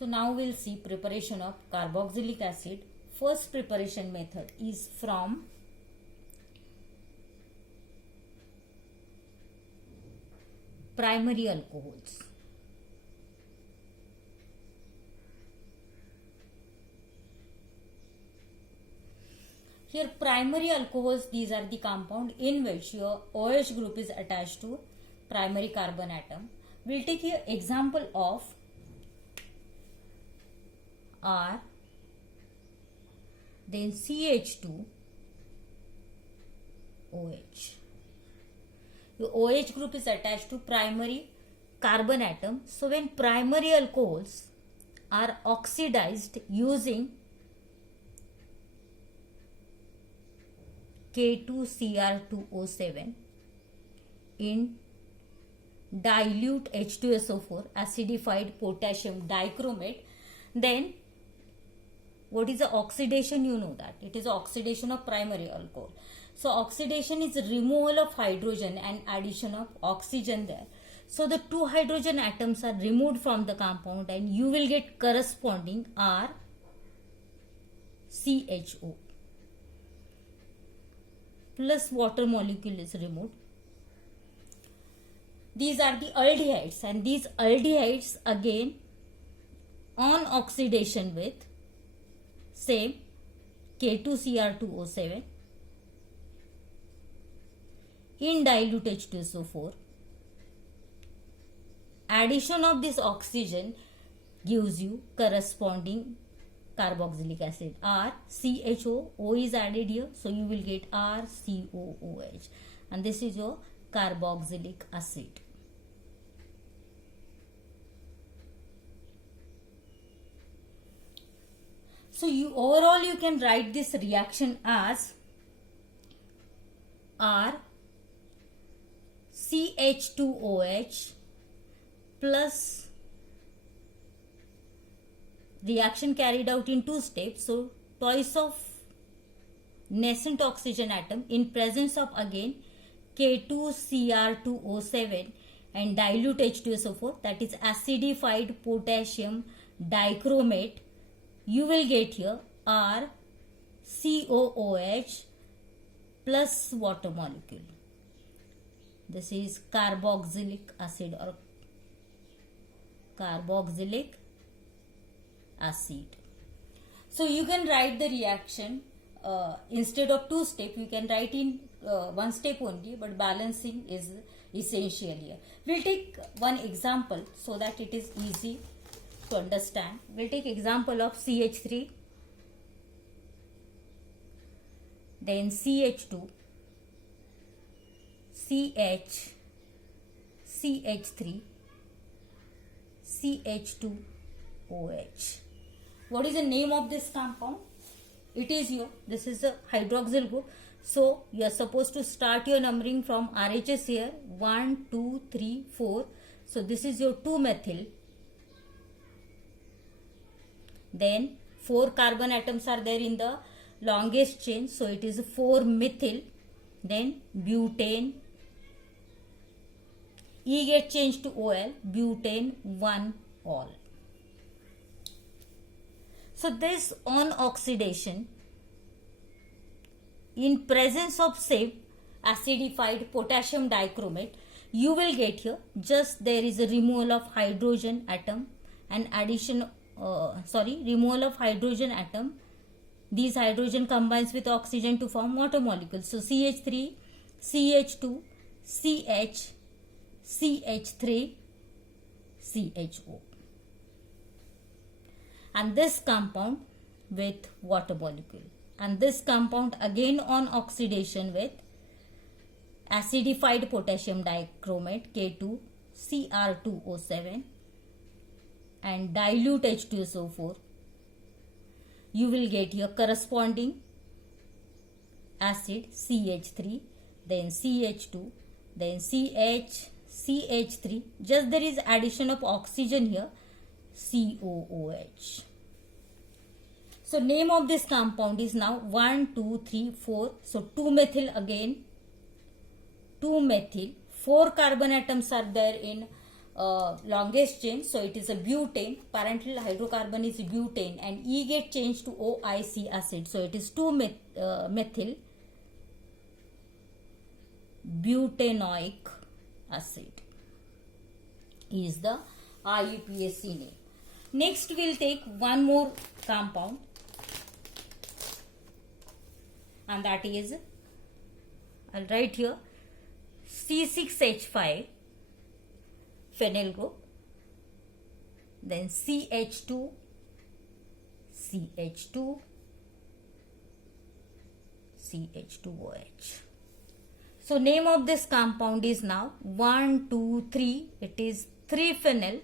So now we'll see preparation of carboxylic acid. First preparation method is from primary alcohols. Here primary alcohols, these are the compound in which your OH group is attached to primary carbon atom. We'll take here example of R, then CH2, OH. Your OH group is attached to primary carbon atom. So when primary alcohols are oxidized using K2Cr2O7 in dilute H2SO4 acidified potassium dichromate, then what is the oxidation? You know that it is oxidation of primary alcohol. So oxidation is removal of hydrogen and addition of oxygen there. So the two hydrogen atoms are removed from the compound and you will get corresponding RCHO plus water molecule is removed. These are the aldehydes, and these aldehydes again on oxidation with same K2Cr2O7 in dilute H2SO4. Addition of this oxygen gives you corresponding carboxylic acid RCHO. O is added here, so you will get RCOOH, and this is your carboxylic acid. So overall you can write this reaction as RCH2OH plus reaction carried out in two steps. So twice of nascent oxygen atom in presence of again K2Cr2O7 and dilute H2SO4, that is acidified potassium dichromate. You will get here RCOOH plus water molecule. This is carboxylic acid or carboxylic acid. So you can write the reaction instead of two steps, you can write in one step only, but balancing is essential here. We'll take one example so that it is easy to understand. We'll take example of CH3, then CH2, CH3, CH2OH. What is the name of this compound? It is this is a hydroxyl group. So you are supposed to start your numbering from RHS here 1, 2, 3, 4. So this is your 2-methyl. Then 4 carbon atoms are there in the longest chain. So it is 4-methyl. Then butane. E get changed to OL. Butane 1-ol. So this on oxidation in presence of same acidified potassium dichromate, you will get here just there is a removal of hydrogen atom and addition removal of hydrogen atom. These hydrogen combines with oxygen to form water molecules. So CH3, CH2, CH, CH3, CHO. And this compound with water molecule, and this compound again on oxidation with acidified potassium dichromate K2Cr2O7 and dilute H2SO4. You will get your corresponding acid CH3, then CH2, then CH, CH3. Just there is addition of oxygen here, COOH. So name of this compound is now 1, 2, 3, 4. So 2-methyl again, 2-methyl. 4 carbon atoms are there in longest chain, so it is a butane. Parental hydrocarbon is butane, and E get changed to OIC acid, so it is 2-methyl butanoic acid is the IUPAC name. Next we'll take one more compound, and that is, I'll write here, C6H5 phenyl group, then CH2, CH2, CH2OH. So name of this compound is now 1, 2, 3. It is 3-phenyl.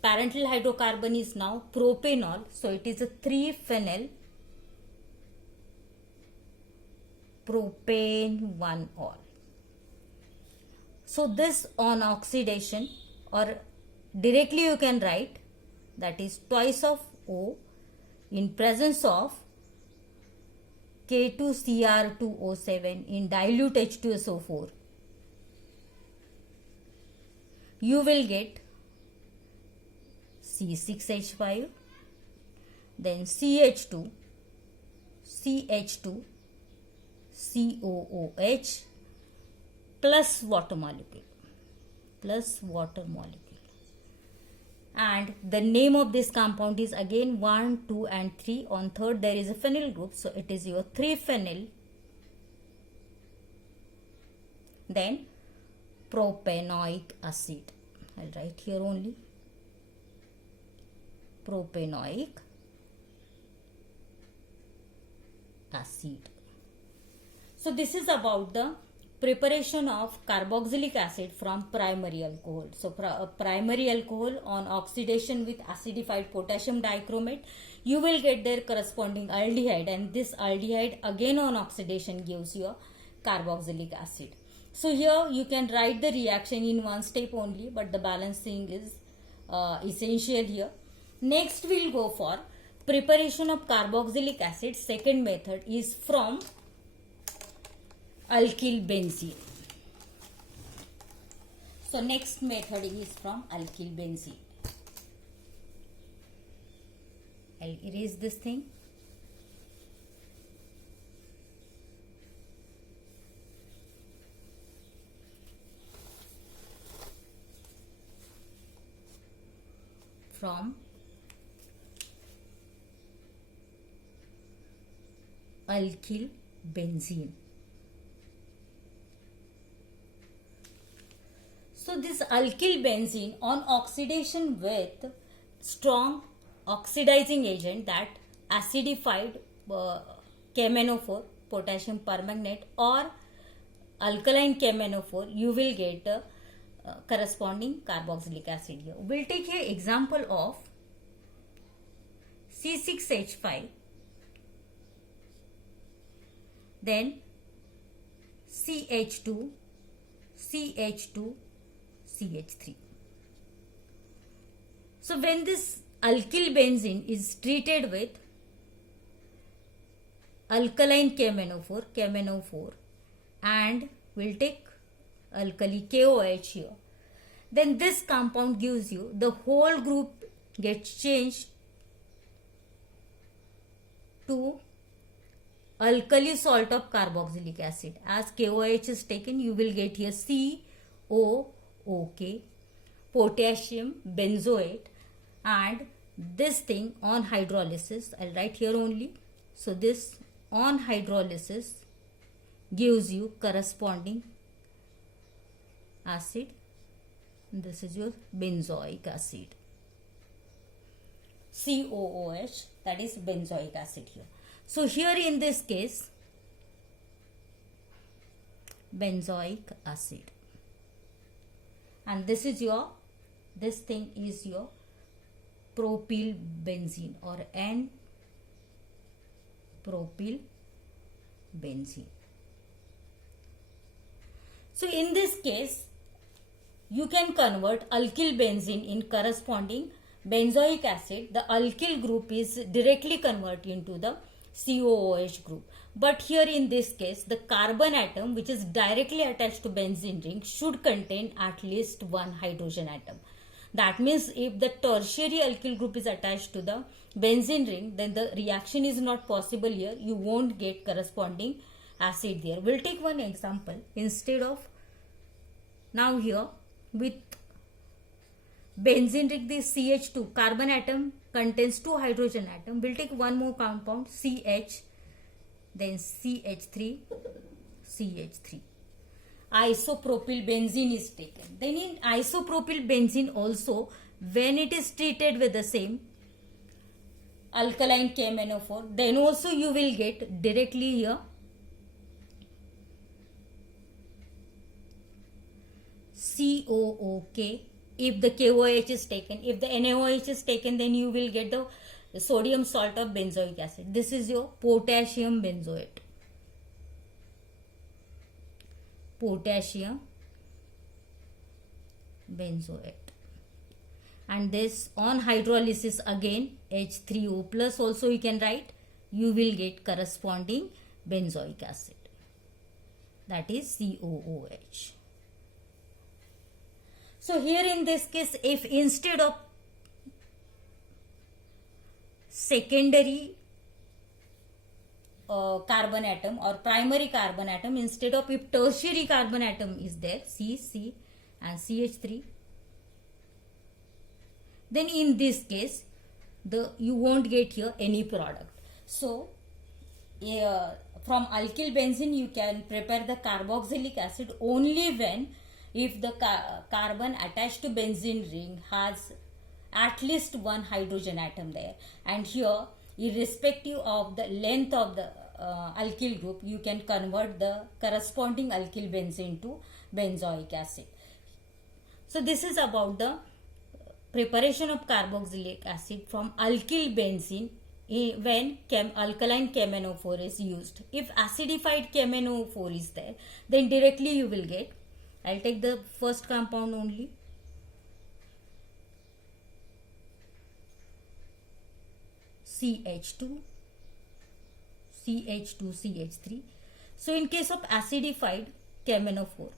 Parental hydrocarbon is now propanol, so it is a 3-phenyl propane 1-ol. So this on oxidation, or directly you can write, that is twice of O in presence of K2Cr2O7 in dilute H2SO4, you will get C6H5, then CH2, CH2, COOH plus water molecule, and the name of this compound is again 1, 2 and 3. On third there is a phenyl group, so it is your 3-phenyl then propanoic acid. I'll write here only propanoic acid. So this is about the preparation of carboxylic acid from primary alcohol. So primary alcohol on oxidation with acidified potassium dichromate, you will get their corresponding aldehyde, and this aldehyde again on oxidation gives you a carboxylic acid. So here you can write the reaction in one step only, but the balancing is essential here. Next we'll go for preparation of carboxylic acid. Second method is from alkyl benzene. So next method is from alkyl benzene. I'll erase this thing. From alkyl benzene. So this alkyl benzene on oxidation with strong oxidizing agent, that acidified KMnO4 potassium permanganate or alkaline KMnO4, you will get corresponding carboxylic acid here. We'll take here example of C6H5, then CH2, CH2, CH3. So when this alkyl benzene is treated with alkaline KMnO4, and we'll take alkali KOH here, then this compound gives you, the whole group gets changed to alkali salt of carboxylic acid. As KOH is taken, you will get here COOK, potassium benzoate, and this thing on hydrolysis, I'll write here only. So this on hydrolysis gives you corresponding acid. This is your benzoic acid, COOH, that is benzoic acid here. So here in this case, benzoic acid, and this is your, this thing is your propyl benzene or N-propyl benzene. So in this case, you can convert alkyl benzene in corresponding benzoic acid. The alkyl group is directly converted into the COOH group. But here in this case, the carbon atom which is directly attached to benzene ring should contain at least one hydrogen atom. That means if the tertiary alkyl group is attached to the benzene ring, then the reaction is not possible here. You won't get corresponding acid there. We'll take one example. Instead of now here with benzene ring, this CH2 carbon atom contains two hydrogen atom. We'll take one more compound CH, then CH3, CH3. Isopropyl benzene is taken. Then in isopropyl benzene also, when it is treated with the same alkaline KMnO4, then also you will get directly here COOK. If the KOH is taken, if the NaOH is taken, then you will get the sodium salt of benzoic acid. This is your potassium benzoate. Potassium benzoate. And this on hydrolysis again H3O plus also you can write. You will get corresponding benzoic acid. That is COOH. So here in this case, if instead of secondary carbon atom or primary carbon atom, instead of if tertiary carbon atom is there, C and CH3, then in this case you won't get here any product. So from alkyl benzene you can prepare the carboxylic acid only when if the carbon attached to benzene ring has at least one hydrogen atom there. And here, irrespective of the length of the alkyl group, you can convert the corresponding alkyl benzene to benzoic acid. So this is about the preparation of carboxylic acid from alkyl benzene when alkaline KMnO4 is used. If acidified KMnO4 is there, then directly you will get, I'll take the first compound only, CH2, CH3. So in case of acidified KMnO4,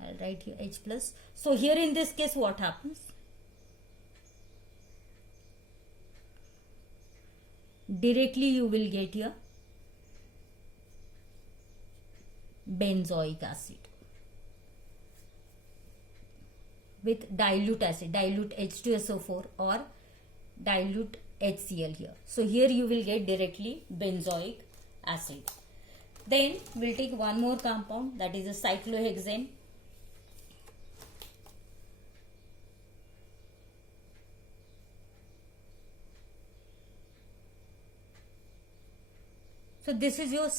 I'll write here H plus. So here in this case what happens? Directly you will get here benzoic acid with dilute acid, dilute H2SO4 or dilute HCl here. So here you will get directly benzoic acid. Then we'll take one more compound, that is a cyclohexane. So this is your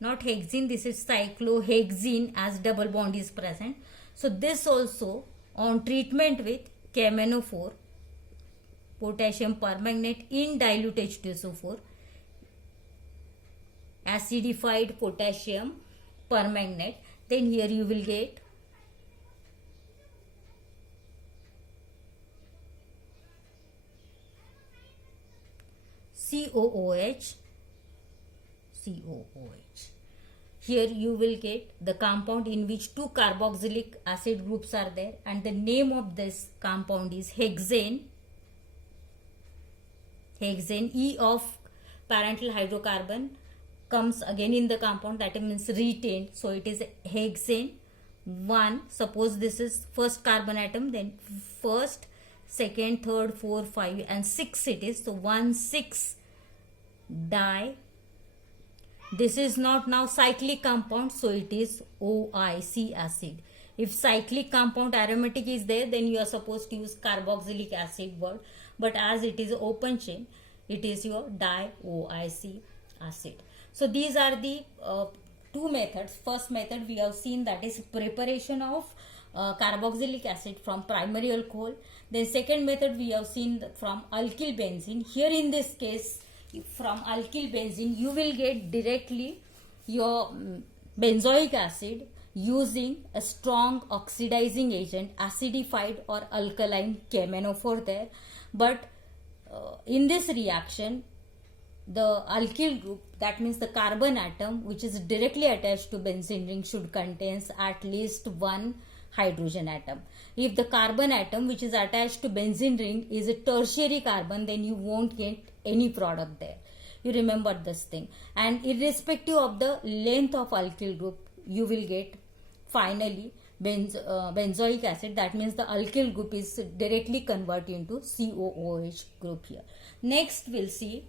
not hexene, this is cyclohexene as double bond is present. So this also on treatment with KMnO4, potassium permanganate in dilute H2SO4, acidified potassium permanganate, then here you will get COOH. Here you will get the compound in which two carboxylic acid groups are there, and the name of this compound is hexane. Hexane, E of parental hydrocarbon comes again in the compound, that means retained. So it is hexane 1. Suppose this is first carbon atom, then first, second, third, 4, 5 and 6 it is. So 1,6 di. This is not now cyclic compound, so it is OIC acid. If cyclic compound aromatic is there, then you are supposed to use carboxylic acid word, but as it is open chain, it is your di-OIC acid. So these are the two methods. First method we have seen, that is preparation of carboxylic acid from primary alcohol. Then second method we have seen from alkyl benzene. Here in this case, from alkyl benzene you will get directly your benzoic acid using a strong oxidizing agent, acidified or alkaline KMnO4 there. But in this reaction, the alkyl group, that means the carbon atom which is directly attached to benzene ring, should contains at least one hydrogen atom. If the carbon atom which is attached to benzene ring is a tertiary carbon, then you won't get any product there. You remember this thing. And irrespective of the length of alkyl group, you will get finally benzoic acid. That means the alkyl group is directly converted into COOH group here. Next we'll see